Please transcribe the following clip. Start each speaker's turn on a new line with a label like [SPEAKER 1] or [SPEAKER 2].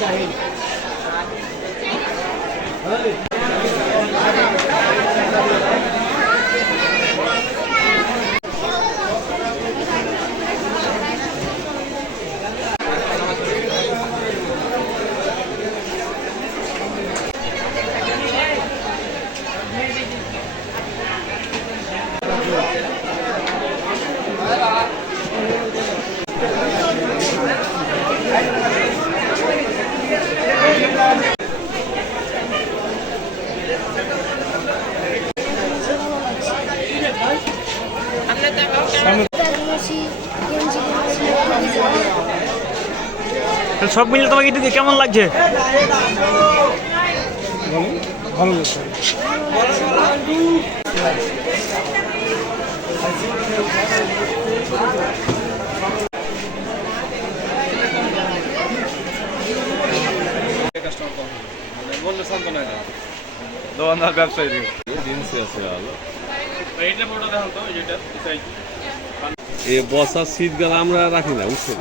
[SPEAKER 1] चाहिए সব মিলে তোমাকে এটুকু কেমন লাগছে?
[SPEAKER 2] দোকানদার ব্যবসায়ী দিন শেষ এ সিট গেলে আমরা রাখি না উঠছে